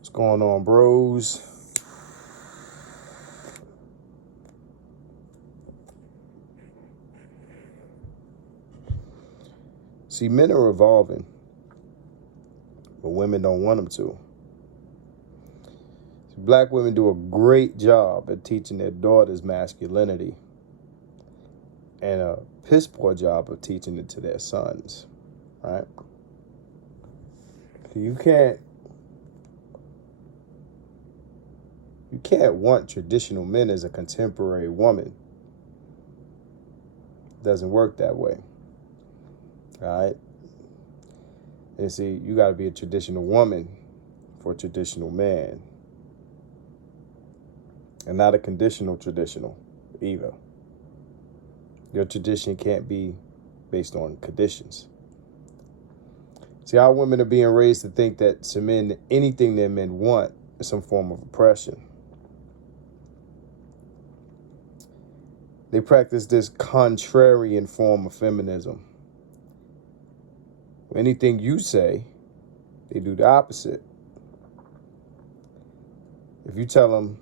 What's going on, bros? See, men are evolving, but women don't want them to. See, black women do a great job at teaching their daughters masculinity and a piss poor job of teaching it to their sons, right? So you can't want traditional men as a contemporary woman. It doesn't work that way. All right. And see, you got to be a traditional woman for a traditional man. And not a conditional traditional either. Your tradition can't be based on conditions. See, our women are being raised to think that to men, anything that men want is some form of oppression. They practice this contrarian form of feminism. Anything you say, they do the opposite. If you tell them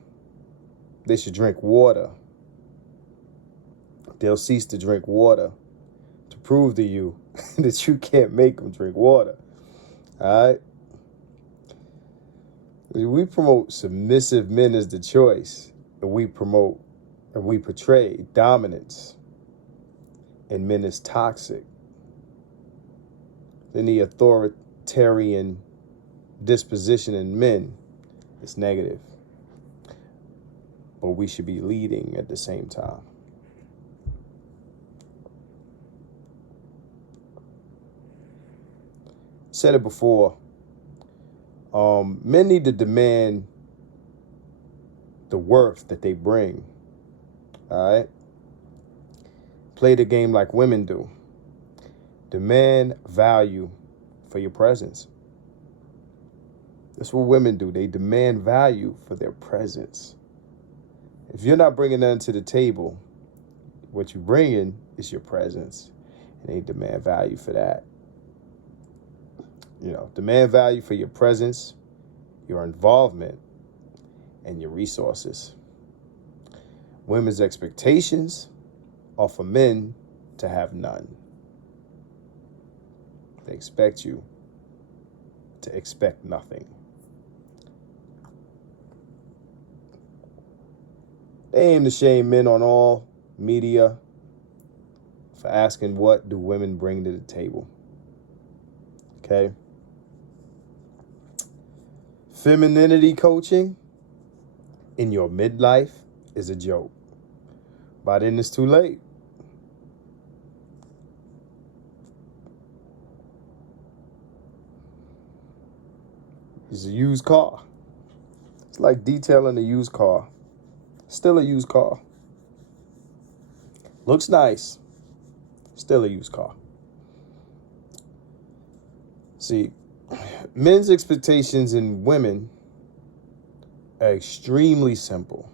they should drink water, they'll cease to drink water to prove to you that you can't make them drink water. All right? We promote submissive men as the choice, and we portray dominance and men as toxic. Then the authoritarian disposition in men is negative. But we should be leading at the same time. Said it before. Men need to demand the worth that they bring. All right? Play the game like women do. Demand value for your presence. That's what women do. They demand value for their presence. If you're not bringing nothing to the table, what you bring in is your presence. And they demand value for that. Demand value for your presence, your involvement, and your resources. Women's expectations are for men to have none. They expect you to expect nothing. They aim to shame men on all media for asking what do women bring to the table. Okay? Femininity coaching in your midlife is a joke. By then it's too late. It's a used car. It's like detailing a used car. Still a used car. Looks nice. Still a used car. See, men's expectations in women are extremely simple.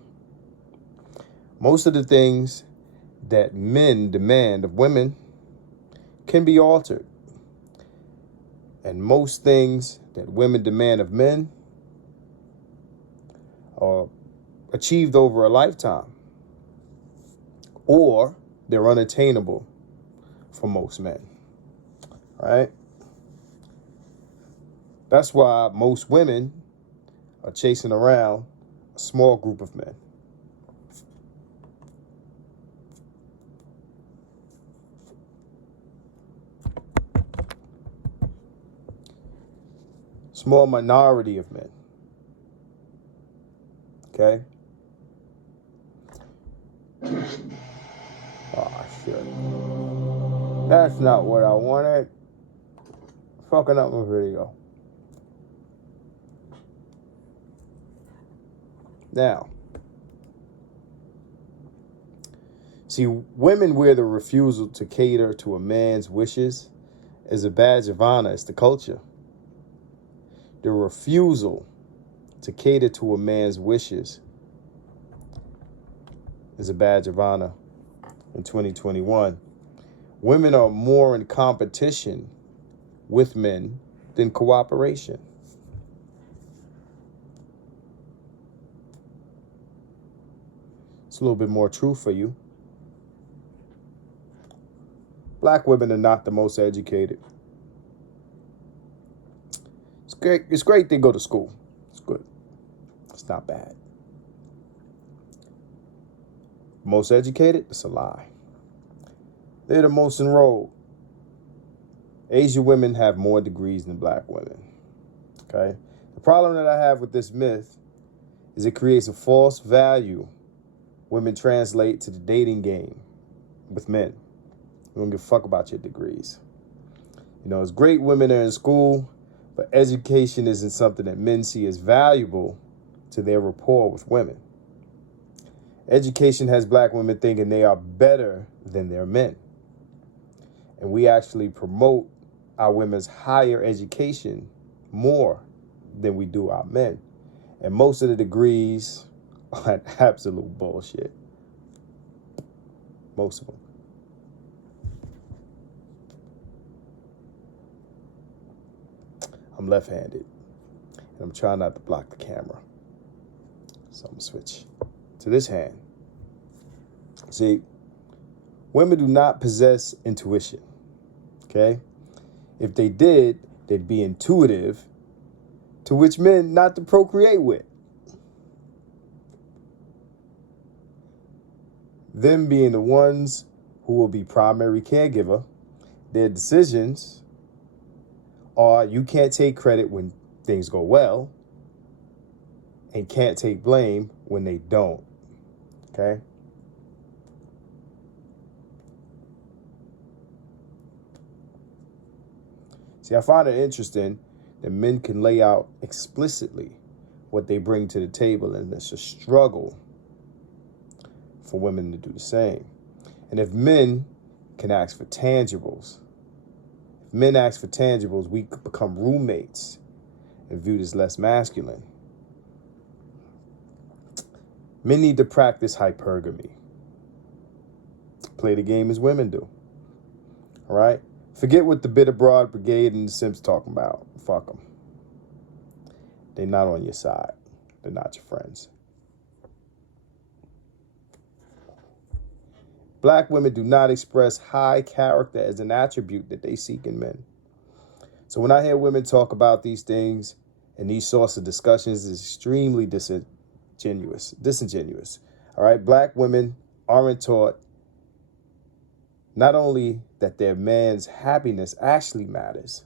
Most of the things that men demand of women can be altered. And most things that women demand of men are achieved over a lifetime, or they're unattainable for most men, right? That's why most women are chasing around a small group of men. Small minority of men. Okay? Oh, shit. That's not what I wanted. Fucking up my video. Now, see, women wear the refusal to cater to a man's wishes as a badge of honor. It's the culture. The refusal to cater to a man's wishes is a badge of honor in 2021. Women are more in competition with men than cooperation. It's a little bit more true for you. Black women are not the most educated. It's great they go to school. It's good. It's not bad. Most educated? It's a lie. They're the most enrolled. Asian women have more degrees than black women. Okay? The problem that I have with this myth is it creates a false value women translate to the dating game with men. We don't give a fuck about your degrees. You know, it's great women are in school, but education isn't something that men see as valuable to their rapport with women. Education has black women thinking they are better than their men. And we actually promote our women's higher education more than we do our men. And most of the degrees are absolute bullshit. Most of them. I'm left-handed, and I'm trying not to block the camera. So I'm gonna switch to this hand. See, women do not possess intuition, okay? If they did, they'd be intuitive, to which men not to procreate with. Them being the ones who will be primary caregiver, their decisions are you can't take credit when things go well and can't take blame when they don't, okay? See, I find it interesting that men can lay out explicitly what they bring to the table, and it's a struggle for women to do the same. And if men can ask for tangibles, if men ask for tangibles, we could become roommates and viewed as less masculine. Men need to practice hypergamy. Play the game as women do. All right? Forget what the Bitter Broad Brigade and the Simps talking about. Fuck them. They're not on your side. They're not your friends. Black women do not express high character as an attribute that they seek in men. So when I hear women talk about these things and these sorts of discussions, is extremely disingenuous. All right, black women aren't taught not only that their man's happiness actually matters,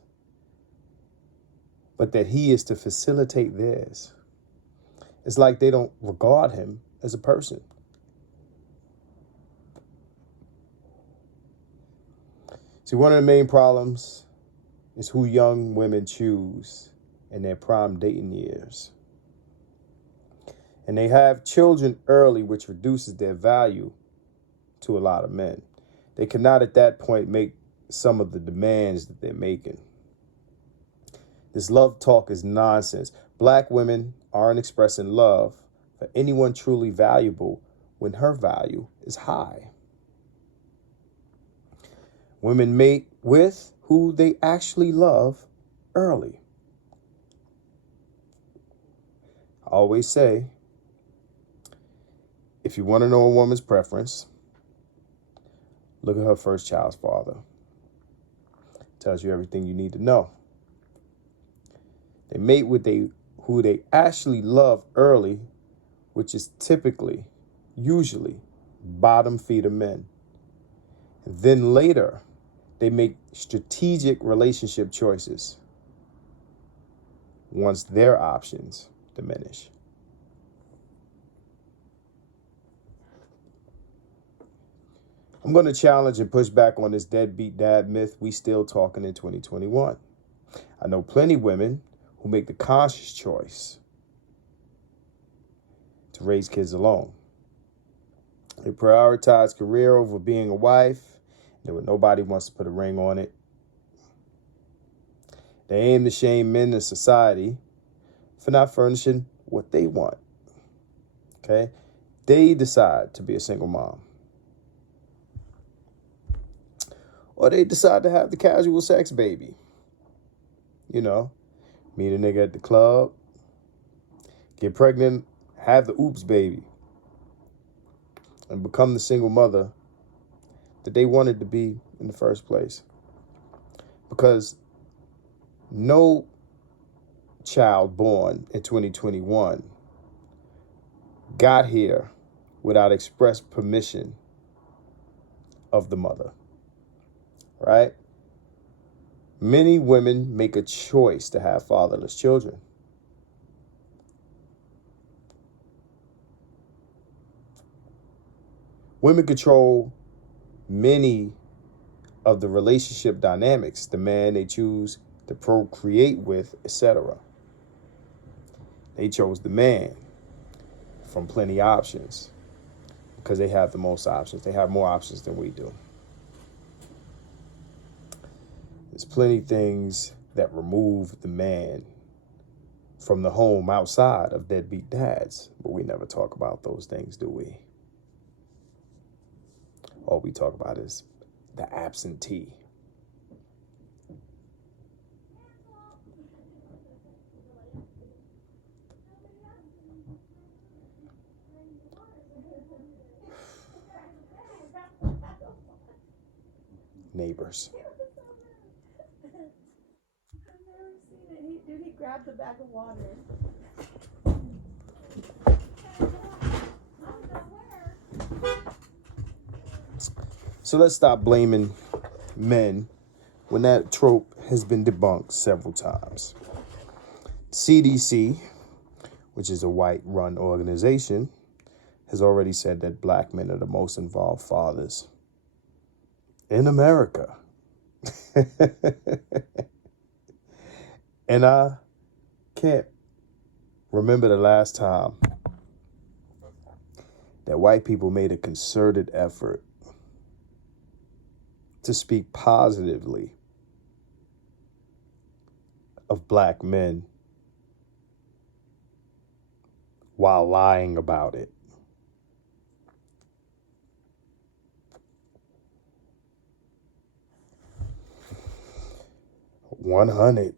but that he is to facilitate theirs. It's like they don't regard him as a person. See, one of the main problems is who young women choose in their prime dating years. And they have children early, which reduces their value to a lot of men. They cannot at that point make some of the demands that they're making. This love talk is nonsense. Black women aren't expressing love for anyone truly valuable when her value is high. Women mate with who they actually love early. I always say, if you want to know a woman's preference, look at her first child's father. Tells you everything you need to know. They mate with who they actually love early, which is usually, bottom feeder men. Then later, they make strategic relationship choices once their options diminish. I'm going to challenge and push back on this deadbeat dad myth we still talking in 2021. I know plenty of women who make the conscious choice to raise kids alone. They prioritize career over being a wife. Nobody wants to put a ring on it. They aim to shame men in society for not furnishing what they want. Okay? They decide to be a single mom. Or they decide to have the casual sex baby. You know, meet a nigga at the club, get pregnant, have the oops baby. and become the single mother that they wanted to be in the first place. Because no child born in 2021 got here without express permission of the mother, right? Many women make a choice to have fatherless children. Women control many of the relationship dynamics, the man they choose to procreate with, etc. They chose the man from plenty options because they have the most options. They have more options than we do. There's plenty things that remove the man from the home outside of deadbeat dads, but we never talk about those things, do we? All we talk about is the absentee. Neighbors. Did he grab the bag of water? So let's stop blaming men when that trope has been debunked several times. CDC, which is a white-run organization, has already said that black men are the most involved fathers in America. And I can't remember the last time that white people made a concerted effort to speak positively of black men while lying about it. $100.